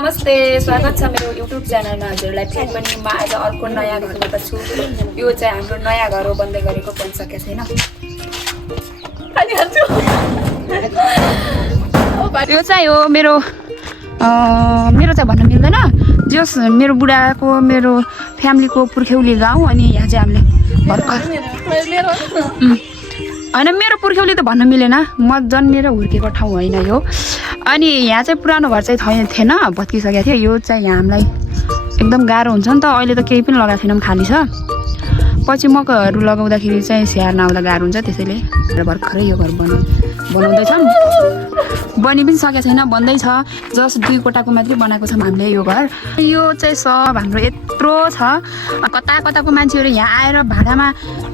नमस्ते, स्वागत छ मेरो युट्युब च्यानलमा हजुरलाई फेरि पनि म आज अर्को नयाँ घरबाट छु। यो चाहिँ हाम्रो नयाँ घर हो, बन्दै गरेको पनि सकेको छैन। यो चाहिँ हो मेरो चाहिँ भन्न मिल्दैन, जस मेरो बुढाको मेरो फ्यामिलीको पुर्ख्यौली गाउँ। अनि यहाँ चाहिँ हामीले भर्खर होइन मेरो पुर्ख्यौली त भन्न मिलेन, म जन्मेर हुर्केको ठाउँ होइन यो। अनि यहाँ चाहिँ पुरानो घर चाहिँ थिएन, भत्किसकेको थियो। यो चाहिँ यहाँ हामीलाई एकदम गाह्रो हुन्छ नि त, अहिले त केही पनि लगाएको छैनौँ, खाली छ। पछि मकैहरू लगाउँदाखेरि चाहिँ स्याहार नआउँदा गाह्रो हुन्छ, त्यसैले भर्खरै यो घर बनाउँदैछौँ। बनि पनि सकेको छैन, बन्दैछ। जस्ट 2 कोठाको मात्रै बनाएको छौँ हामीले यो घर। यो चाहिँ सब हाम्रो यत्रो छ, कता कताको मान्छेहरू यहाँ आएर भाडामा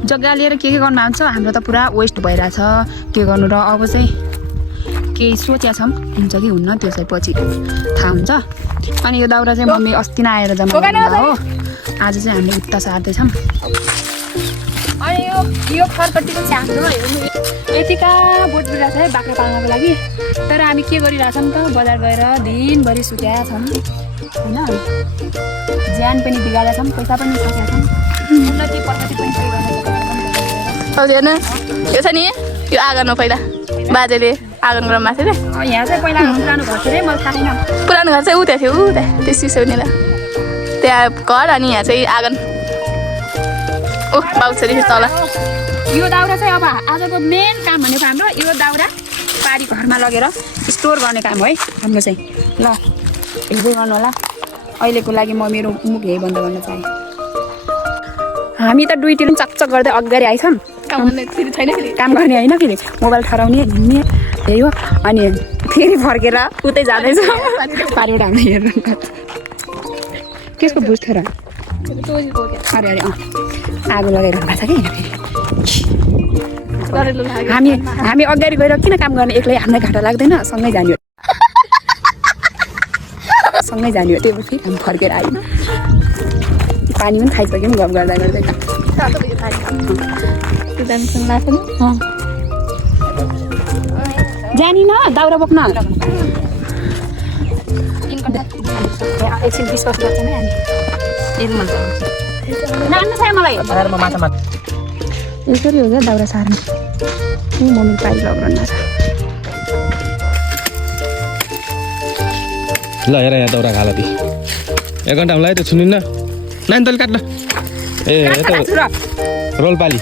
जग्गा लिएर के गर्नु आउँछ। हाम्रो त पुरा वेस्ट भइरहेछ के गर्नु। र अब चाहिँ केही सोचेका छौँ, हुन्छ कि हुन्न त्यो चाहिँ पछि थाहा हुन्छ। अनि यो दाउरा चाहिँ मम्मी अस्ति नै आएर जम्मा गर्नुभयो हो, आज चाहिँ हामीले उता सार्दैछौँ। अनि यो खरपट्टिको चाहिँ हाम्रो यतिका बोट बिरुवा छ है बाख्रा पाल्नको लागि। तर हामी के गरिरहेछौँ त, बजार गएर दिनभरि सुकाएका छौँ होइन, ज्यान पनि बिगारेका छौँ, पैसा पनि सकेका छौँ, उन्नति प्रगति पनि केही गर्न हेर्नु यो छ नि, यो आँगन हो। पहिला बाजेले आँगन गरेर माथि रे यहाँ चाहिँ पहिला पुरानो घर थियो मलाई थाहा छैन। पुरानो घर चाहिँ उता थियो, उता त्यो सिसौनीला त्यहाँ घर। अनि यहाँ चाहिँ आँगन बाउछरी तल। यो दाउरा चाहिँ अब आजको मेन काम भनेको हाम्रो यो दाउरा पारी घरमा लगेर स्टोर गर्ने काम है हाम्रो चाहिँ। ल हेर्दै गर्नु होला, अहिलेको लागि म मेरो मुख यही बन्द गर्न चाहेँ। हामी त दुईतिर चकचक गर्दै अगाडि आइछौँ। काम गर्ने होइन, फेरि मोबाइल ठहराउने हिँड्ने त्यही हो। अनि फेरि फर्केर उतै जाँदैछ पारिबाट हामीले हेर्नु। त्यसको बुझ्थ्यो र अरे अरे आगो लगाइरहनु भएको छ कि फेरि। हामी अगाडि गएर किन काम गर्ने, एक्लै हामीलाई घाटा लाग्दैन, सँगै जाने हो सँगै जाने हो। त्यो फेरि हामी फर्केर आयौँ, पानी पनि खाइसक्यौँ गफ गर्दा गर्दै। जानी न दाउरा बोक्न एकछिन डिस्कस गर्छ नि हामी। नाच्नु छ मलाई यसरी हो क्या दाउरा सार्ने। मम्मी पाइ लग्नु छ। ल हेर यहाँ दाउरा खाला ती 1 घन्टा मलाई त छुनिन्न नानी तैँले काट्न। ए यता रोलपाली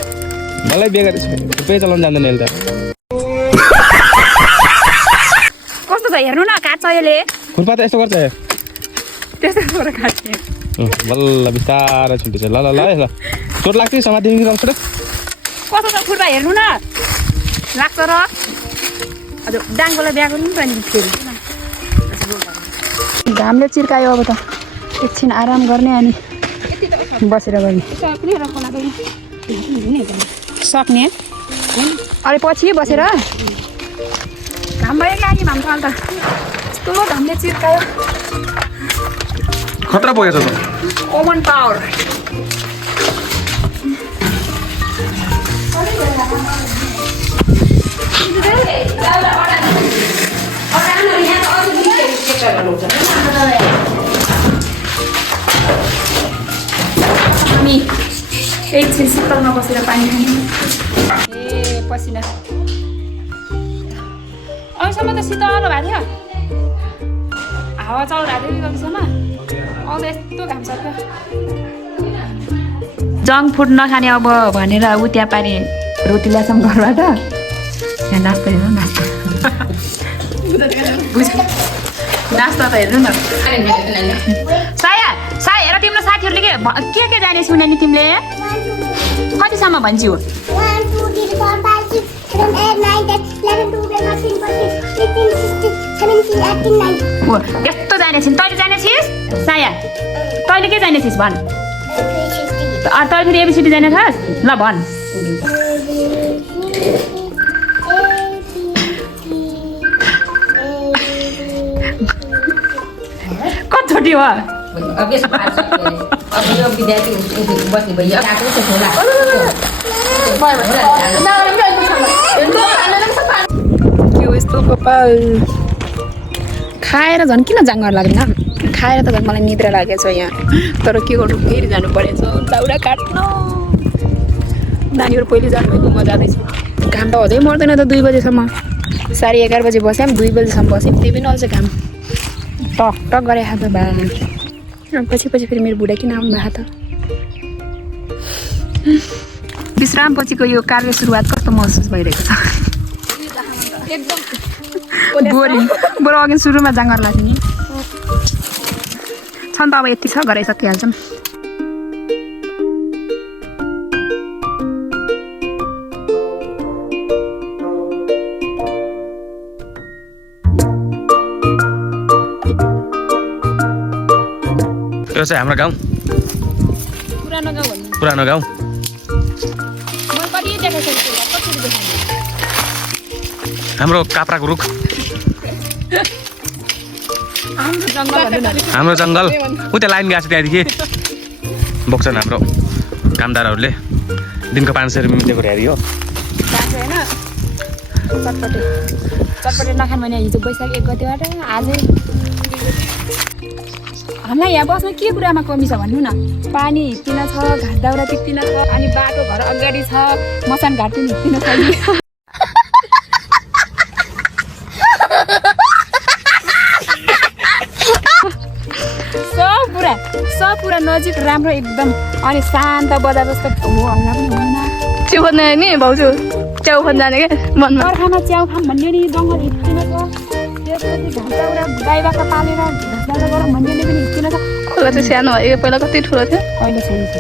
मलाई बिहे गरेछ, पे चलाउनु जान्दैन यसले त। कस्तो छ हेर्नु न, काट्छ यसले। खुर्पा त यस्तो गर्छ त्यस्तो गरेर काट्छ। बल्ल बिस्तारै छुट्टिन्छ। ल ल ल ल चोट लाग्छ समातिङ रक्छ। कस्तो छ खुर्पा हेर्नु न, लाग्छ र। हजुर डाङ्गोलाई बिहा गर्नु नि त फेरि। घामले चिर्कायो, अब त एकछिन आराम गर्ने अनि बसेर गर्ने सक्ने। अरे पछि बसेर घाम भयो क्या नि, हाम्रो त यस्तो घामले चिर्कायो। खतरा पुगेछ त ओमन पावर। हामी एकछिन शीतलमा बसेर पानी खाने। ए पसिना अहिलेसम्म त शीतल भएको थियो, हावा चलिरहेको थियो अहिलेसम्म। अब यस्तो घाम छ क्या। जङ्क फुड नखाने अब भनेर ऊ त्यहाँ पारि रोटी ल्याछौँ घरबाट। यहाँ नास्ता हेर्नु नास्ता नास्ता त हेर्नु न। साया साया हेर तिम्रो साथीहरूले के जाने सुने नि तिमीले, कतिसम्म भन्छौ? 1 2 3 4 5 6 7 8 9 10 11 12 13 14 15 16 17 18 19। यस्तो जानेछिन् तैँले जानेछिस्? साया तैँले के जानेछिस् भन्? तैँले फेरि एबिसिडी जानेछस्? ल भन्। कतिचोटि हो? त्यो यस्तो कपाल खाएर झन् किन जाँगर लाग्दैन? खाएर त मलाई निद्रा लागेको छ यहाँ तर के गर्नु फेरि जानु परेछ दाउरा काट्न नानीहरू पहिले जानुभएको म जाँदैछु घाम त हुँदै मर्दैन त 2 बजेसम्म 11:30 बजे बस्यौँ 2 बजेसम्म बस्यौँ त्यही पनि अझै घाम टक टक गरे हात भा पछि फेरि मेरो बुढा किन आउनु भएको त विश्राम पछिको यो कार्य सुरुवात कस्तो महसुस भइरहेको छ एकदम बोरिङ बरु अघि सुरुमा जाँगर लाग्थ्यो नि छन् त अब यति छ गराइ सकिहाल्छौँ यो चाहिँ हाम्रो गाउँ पुरानो गाउँ भन्नु पुरानो गाउँ मैले कति देखाइसकेको कसरी देखाउनु हाम्रो काप्राको रुख हाम्रो जङ्गल भन्नु न हाम्रो जङ्गल उता लाइन गएको छ त्यहाँदेखि बोक्छन् हाम्रो कामदारहरूले दिनको 500 रुपियाँ मिलेको ढ्यारी हो बाँच्यो होइन चटपटे नखानु भने हिजो वैशाख 1 गतेबाट आजै हामीलाई यहाँ बस्न के कुरामा कमी छ भन्नु न पानी हिँड्दिन छ घाट दाउरा टिप्दिन छ अनि बाटो घर अगाडि छ मसान घाट पनि हिँड्दिन छैन सब पुरा नजिक राम्रो एकदम अनि शान्त बजार जस्तो हो हल्ला पनि हुँदैन च्याउ खोज्ने नि भाउजू च्याउ खोज्न जाने क्या मनमा बर्खामा च्याउ खाम भन्ने नि जङ्गल हिँड्दिन छ त्यसपछि घाट दाउरा गाई बाख्रा पालेर घाँस दाउरा गरौँ भन्नेले पनि हिँड्दिन छ पहिला चाहिँ सानो भयो पहिला कति ठुलो थियो अहिले सानो छ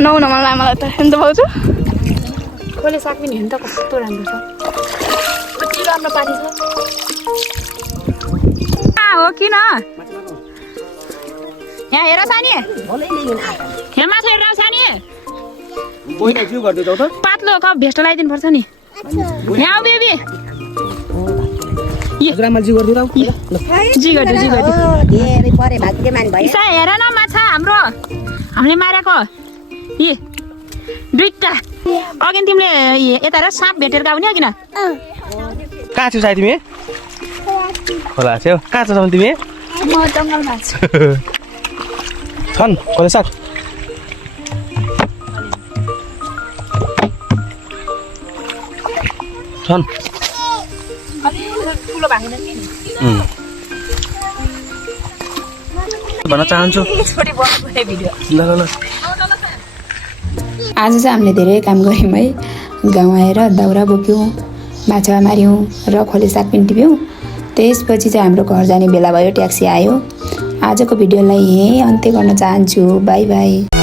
नहुन मन लाग्यो मलाई त हेर्नु त भाउजू खोले साग पनि हेर्नु त कस्तो राम्रो छ कति राम्रो पानी छ हो किन यहाँ हेर सानी यहाँ माछा हेरेर सानी पातलो कप भेस्ट लगाइदिनु पर्छ नि यहाँ आऊ बेबी जी गर्छु इसा हेर न माछा हाम्रो हामीले मारेको यी दुईटा अघि तिमीले यता र साँप भेटेर गाउने हो किन कहाँ छौ सायद तिमी खोला छेउ कहाँ छौ तिमी म जङ्गलमा छु छन् खोले साग छन् ठुलो भएको भन्न चाहन्छु ल ल ल आज चाहिँ हामीले धेरै काम गऱ्यौँ है गाउँ आएर दाउरा बोक्यौँ माछा माऱ्यौँ र खोले साग पनि टिप्यौँ त्यसपछि चाहिँ हाम्रो घर जाने बेला भयो ट्याक्सी आयो आजको भिडियोलाई यहीँ अन्त्य गर्न चाहन्छु बाई बाई